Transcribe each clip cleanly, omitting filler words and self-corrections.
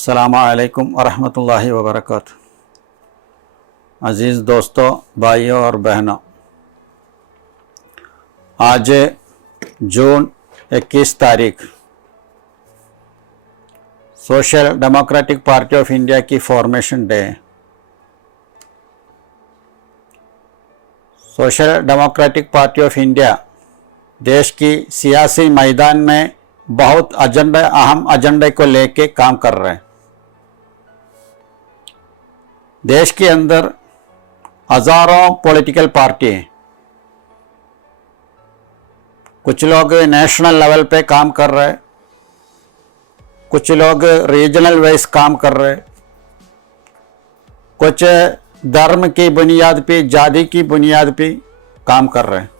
अस्सलामु अलैकुम वरहमतुल्लाहि वबरकातुहू। अज़ीज़ दोस्तों, भाइयों और बहनों, आज जून 21 तारीख social democratic party of India की फॉर्मेशन डे है। Social democratic party of India देश की सियासी मैदान में बहुत अहम एजेंडे को लेके काम कर रहे हैं। देश के अंदर हजारों पॉलिटिकल पार्टी हैं। कुछ लोग नेशनल लेवल पे काम कर रहे हैं, कुछ लोग रीजनल वाइज काम कर रहे हैं, कुछ धर्म की बुनियाद पे, जाति की बुनियाद पे काम कर रहे हैं।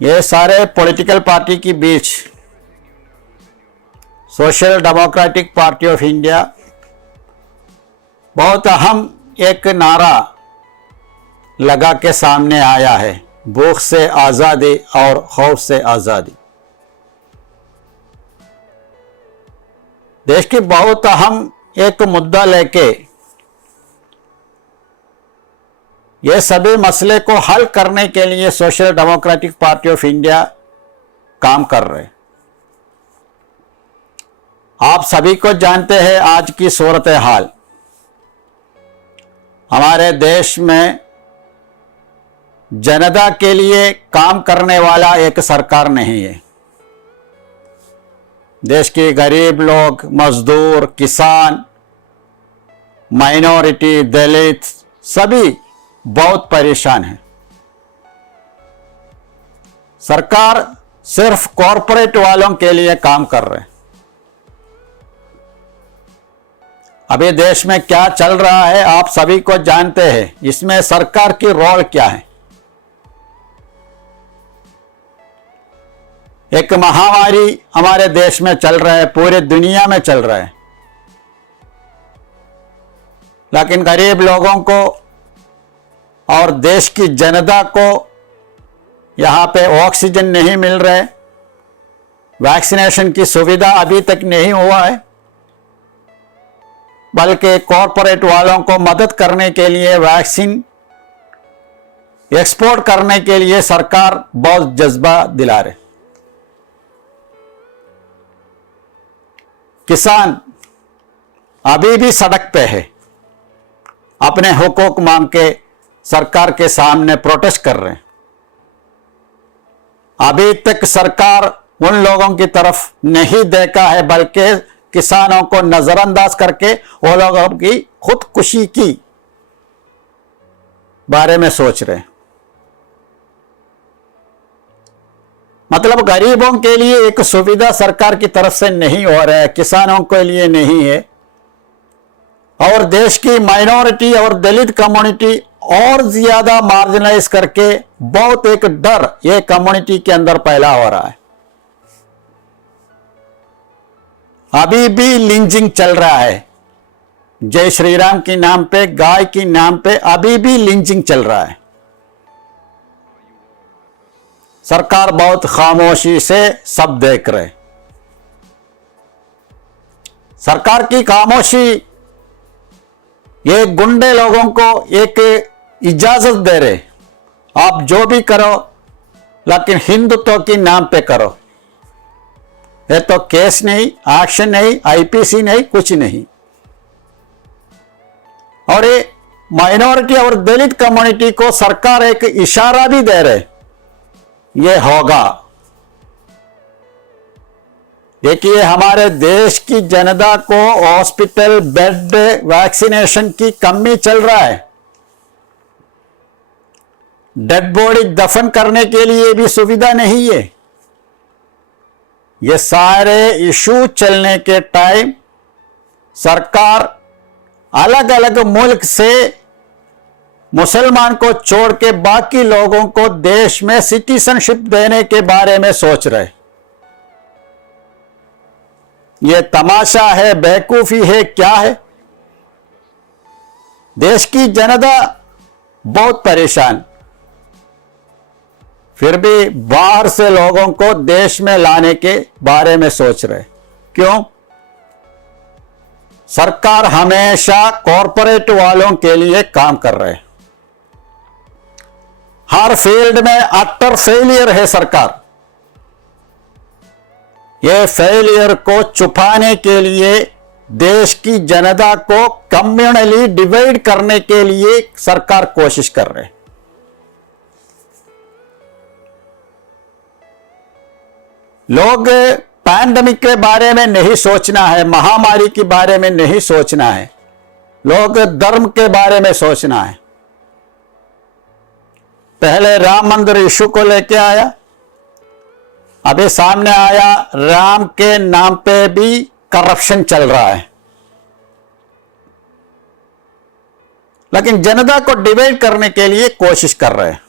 ये सारे पॉलिटिकल पार्टी के बीच social democratic party of India बहुत अहम एक नारा लगा के सामने आया है, भूख से आज़ादी और खौफ से आज़ादी। देश की बहुत अहम एक मुद्दा लेके ये सभी मसले को हल करने के लिए social democratic party of India काम कर रहे हैं। आप सभी को जानते हैं आज की सूरत हाल। हमारे देश में जनता के लिए काम करने वाला एक सरकार नहीं है। देश के गरीब लोग, मजदूर, किसान, माइनॉरिटी, दलित सभी बहुत परेशान है। सरकार सिर्फ कॉरपोरेट वालों के लिए काम कर रहे हैं। अभी देश में क्या चल रहा है आप सभी को जानते हैं। इसमें सरकार की रोल क्या है। एक महामारी हमारे देश में चल रहा है, पूरे दुनिया में चल रहा है, लेकिन गरीब लोगों को और देश की जनता को यहाँ पे ऑक्सीजन नहीं मिल रहे, वैक्सीनेशन की सुविधा अभी तक नहीं हुआ है, बल्कि कॉरपोरेट वालों को मदद करने के लिए वैक्सीन एक्सपोर्ट करने के लिए सरकार बहुत जज्बा दिला रहे। किसान अभी भी सड़क पे है, अपने हुकूक मांग के सरकार के सामने प्रोटेस्ट कर रहे हैं। अभी तक सरकार उन लोगों की तरफ नहीं देखा है, बल्कि किसानों को नजरअंदाज करके वो लोगों की खुदकुशी की बारे में सोच रहे हैं। मतलब गरीबों के लिए एक सुविधा सरकार की तरफ से नहीं हो रहा है, किसानों के लिए नहीं है, और देश की माइनॉरिटी और दलित कम्युनिटी और ज्यादा मार्जिनलाइज करके बहुत एक डर ये कम्युनिटी के अंदर पैदा हो रहा है। अभी भी लिंचिंग चल रहा है। जय श्री राम के नाम पे, गाय के नाम पे अभी भी लिंचिंग चल रहा है। सरकार बहुत खामोशी से सब देख रहे। सरकार की खामोशी ये गुंडे लोगों को एक इजाजत दे रहे, आप जो भी करो लेकिन हिंदुत्व के नाम पे करो। ये तो केस नहीं, एक्शन नहीं, आईपीसी नहीं, कुछ नहीं। और ये माइनॉरिटी और दलित कम्युनिटी को सरकार एक इशारा भी दे रहे, ये होगा। देखिए, हमारे देश की जनता को हॉस्पिटल बेड, वैक्सीनेशन की कमी चल रहा है। डेड बॉडी दफन करने के लिए भी सुविधा नहीं है। ये सारे इशू चलने के टाइम सरकार अलग अलग मुल्क से मुसलमान को छोड़ के बाकी लोगों को देश में सिटीजनशिप देने के बारे में सोच रहे। ये तमाशा है, बेवकूफी है, क्या है। देश की जनता बहुत परेशान, फिर भी बाहर से लोगों को देश में लाने के बारे में सोच रहे। क्यों? सरकार हमेशा कॉरपोरेट वालों के लिए काम कर रहे हैं। हर फील्ड में अटर फेलियर है सरकार। ये फेलियर को छुपाने के लिए देश की जनता को कम्युनली डिवाइड करने के लिए सरकार कोशिश कर रहे हैं। लोग पैंडेमिक के बारे में नहीं सोचना है, महामारी के बारे में नहीं सोचना है, लोग धर्म के बारे में सोचना है। पहले राम मंदिर इशू को लेके आया, अभी सामने आया राम के नाम पे भी करप्शन चल रहा है। लेकिन जनता को डिवाइड करने के लिए कोशिश कर रहे हैं।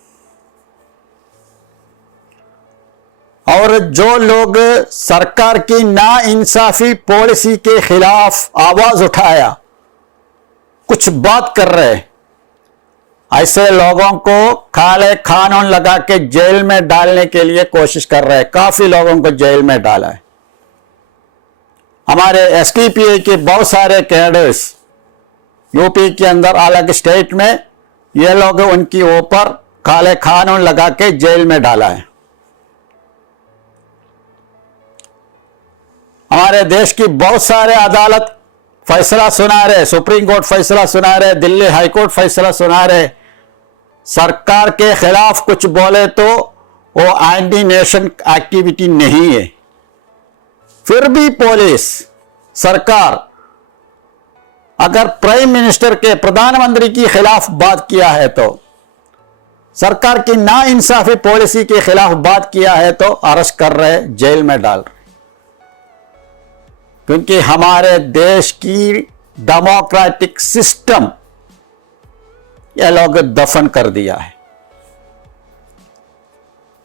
और जो लोग सरकार की नाइंसाफी पॉलिसी के खिलाफ आवाज उठाया, कुछ बात कर रहे हैं, ऐसे लोगों को काले कानून लगा के जेल में डालने के लिए कोशिश कर रहे हैं। काफी लोगों को जेल में डाला है। हमारे एसटीपीए के बहुत सारे कैडर्स यूपी के अंदर अलग स्टेट में, ये लोग उनके ऊपर काले कानून लगा के जेल में डाला है। हमारे देश की बहुत सारे अदालत फैसला सुना रहे, सुप्रीम कोर्ट फैसला सुना रहे, दिल्ली हाई कोर्ट फैसला सुना रहे। सरकार के खिलाफ कुछ बोले तो वो एंटी नेशन एक्टिविटी नहीं है। फिर भी पुलिस, सरकार अगर प्राइम मिनिस्टर के, प्रधानमंत्री के खिलाफ बात किया है तो, सरकार की नाइंसाफी पॉलिसी के खिलाफ बात किया है तो अरेस्ट कर रहे, जेल में डाल रहे। क्योंकि हमारे देश की डेमोक्रेटिक सिस्टम ये लोग दफन कर दिया है।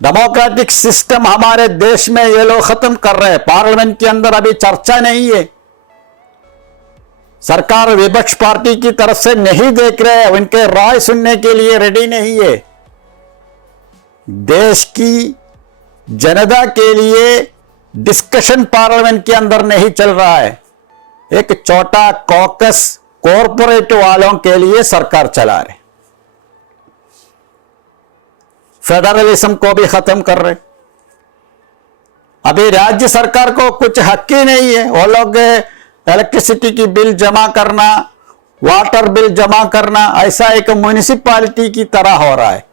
डेमोक्रेटिक सिस्टम हमारे देश में ये लोग खत्म कर रहे हैं। पार्लियामेंट के अंदर अभी चर्चा नहीं है। सरकार विपक्ष पार्टी की तरफ से नहीं देख रहे हैं, उनके राय सुनने के लिए रेडी नहीं है। देश की जनता के लिए डिस्कशन पार्लियामेंट के अंदर नहीं चल रहा है। एक छोटा कॉकस कॉरपोरेट वालों के लिए सरकार चला रहे। फेडरलिज्म को भी खत्म कर रहे। अभी राज्य सरकार को कुछ हक ही नहीं है। वो लोग इलेक्ट्रिसिटी की बिल जमा करना, वाटर बिल जमा करना, ऐसा एक म्युनिसिपैलिटी की तरह हो रहा है।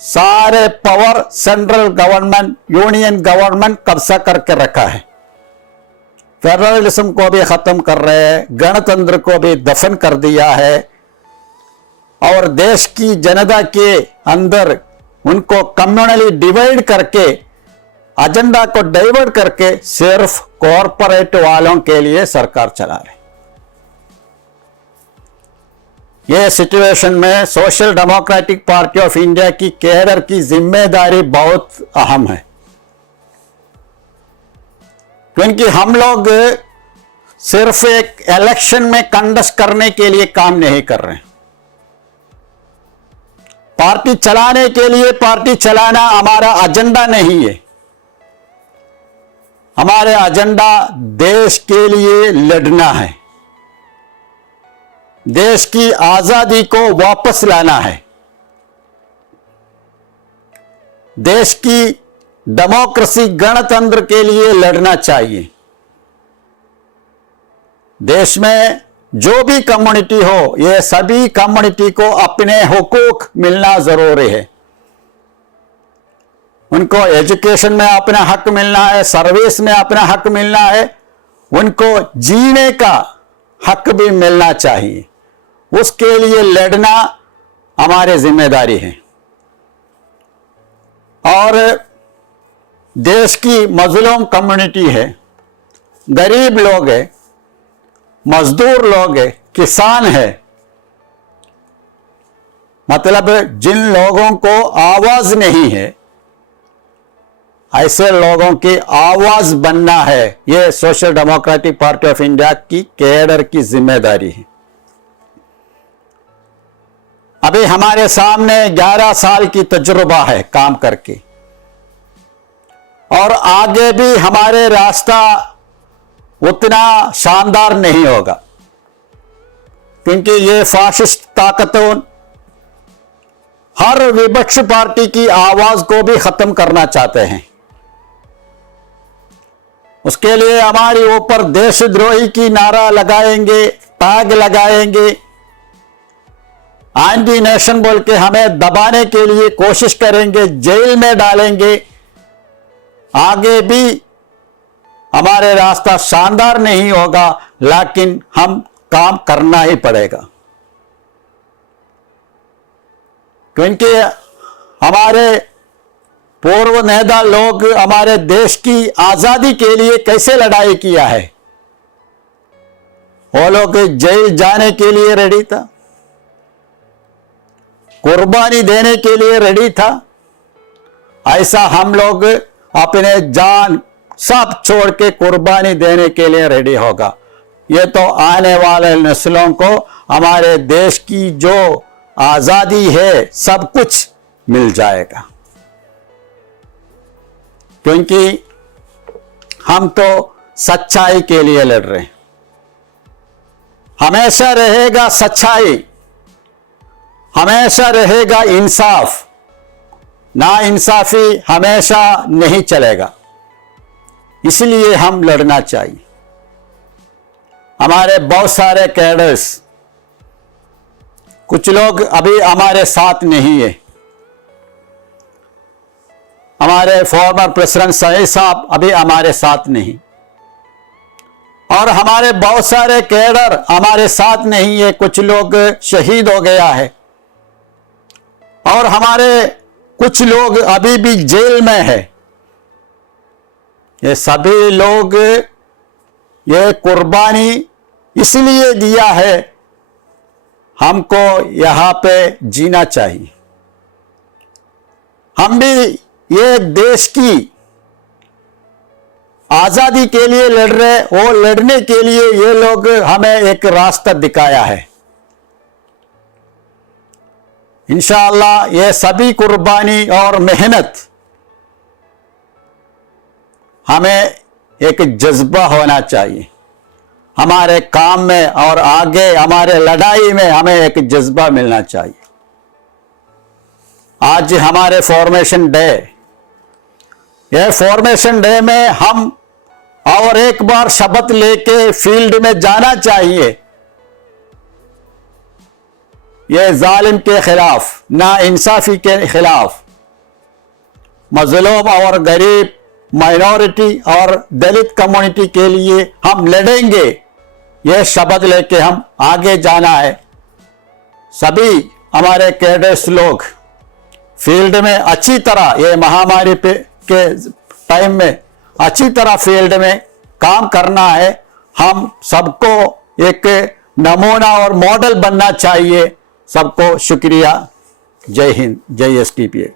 सारे power central government, union government कब्जा करके रखा है। फेडरलिज्म को भी खत्म कर रहे हैं, गणतंत्र को भी दफन कर दिया है। और देश की जनता के अंदर उनको कम्युनली डिवाइड करके, एजेंडा को डाइवर्ट करके सिर्फ कॉरपोरेट वालों के लिए सरकार चला रही। यह सिचुएशन में social democratic party of India की कैडर की जिम्मेदारी बहुत अहम है। क्योंकि हम लोग सिर्फ एक इलेक्शन में कंडक्ट करने के लिए काम नहीं कर रहे हैं। पार्टी चलाने के लिए पार्टी चलाना हमारा एजेंडा नहीं है। हमारा एजेंडा देश के लिए लड़ना है, देश की आजादी को वापस लाना है, देश की डेमोक्रेसी, गणतंत्र के लिए लड़ना चाहिए। देश में जो भी कम्युनिटी हो, ये सभी कम्युनिटी को अपने हुकूक मिलना जरूरी है। उनको एजुकेशन में अपना हक मिलना है, सर्विस में अपना हक मिलना है, उनको जीने का हक भी मिलना चाहिए। उसके लिए लड़ना हमारी जिम्मेदारी है। और देश की मजलूम कम्युनिटी है, गरीब लोग है, मजदूर लोग है, किसान है, मतलब जिन लोगों को आवाज नहीं है, ऐसे लोगों की आवाज बनना है। यह social democratic party of India की कैडर की जिम्मेदारी है। अभी हमारे सामने 11 साल की तजुर्बा है काम करके, और आगे भी हमारे रास्ता उतना शानदार नहीं होगा, क्योंकि ये फाशिस्ट ताकतों हर विपक्ष पार्टी की आवाज को भी खत्म करना चाहते हैं। उसके लिए हमारे ऊपर देशद्रोही की नारा लगाएंगे, टैग लगाएंगे, एंटी नेशन बोल के हमें दबाने के लिए कोशिश करेंगे, जेल में डालेंगे। आगे भी हमारे रास्ता शानदार नहीं होगा, लेकिन हम काम करना ही पड़ेगा, क्योंकि हमारे पूर्व नेता लोग हमारे देश की आजादी के लिए कैसे लड़ाई किया है। वो लोग जेल जाने के लिए रेडी था, कुर्बानी देने के लिए रेडी था। ऐसा हम लोग अपने जान सब छोड़ के कुर्बानी देने के लिए रेडी होगा। ये तो आने वाले नस्लों को हमारे देश की जो आजादी है सब कुछ मिल जाएगा, क्योंकि हम तो सच्चाई के लिए लड़ रहे हैं। हमेशा रहेगा सच्चाई, हमेशा रहेगा इंसाफ, ना इंसाफी हमेशा नहीं चलेगा। इसलिए हम लड़ना चाहिए। हमारे बहुत सारे कैडर्स, कुछ लोग अभी हमारे साथ नहीं है। हमारे फॉर्मर प्रेसिडेंट सईद साहब अभी हमारे साथ नहीं, और हमारे बहुत सारे कैडर हमारे साथ नहीं है। कुछ लोग शहीद हो गया है, और हमारे कुछ लोग अभी भी जेल में है। ये सभी लोग ये कुर्बानी इसलिए दिया है, हमको यहां पे जीना चाहिए। हम भी ये देश की आजादी के लिए लड़ रहे, वो लड़ने के लिए ये लोग हमें एक रास्ता दिखाया है। इंशाअल्लाह ये सभी कुर्बानी और मेहनत हमें एक जज्बा होना चाहिए हमारे काम में, और आगे हमारे लड़ाई में हमें एक जज्बा मिलना चाहिए। आज हमारे फॉर्मेशन डे, यह फॉर्मेशन डे में हम और एक बार शपथ लेके फील्ड में जाना चाहिए। यह जालिम के खिलाफ, ना इंसाफी के खिलाफ, मजलूम और गरीब, माइनॉरिटी और दलित कम्युनिटी के लिए हम लड़ेंगे। यह शपथ लेके हम आगे जाना है। सभी हमारे कैडर्स लोग फील्ड में अच्छी तरह, ये महामारी के टाइम में अच्छी तरह फील्ड में काम करना है। हम सबको एक नमूना और मॉडल बनना चाहिए। सबको शुक्रिया। जय हिंद, जय एसटीपीए।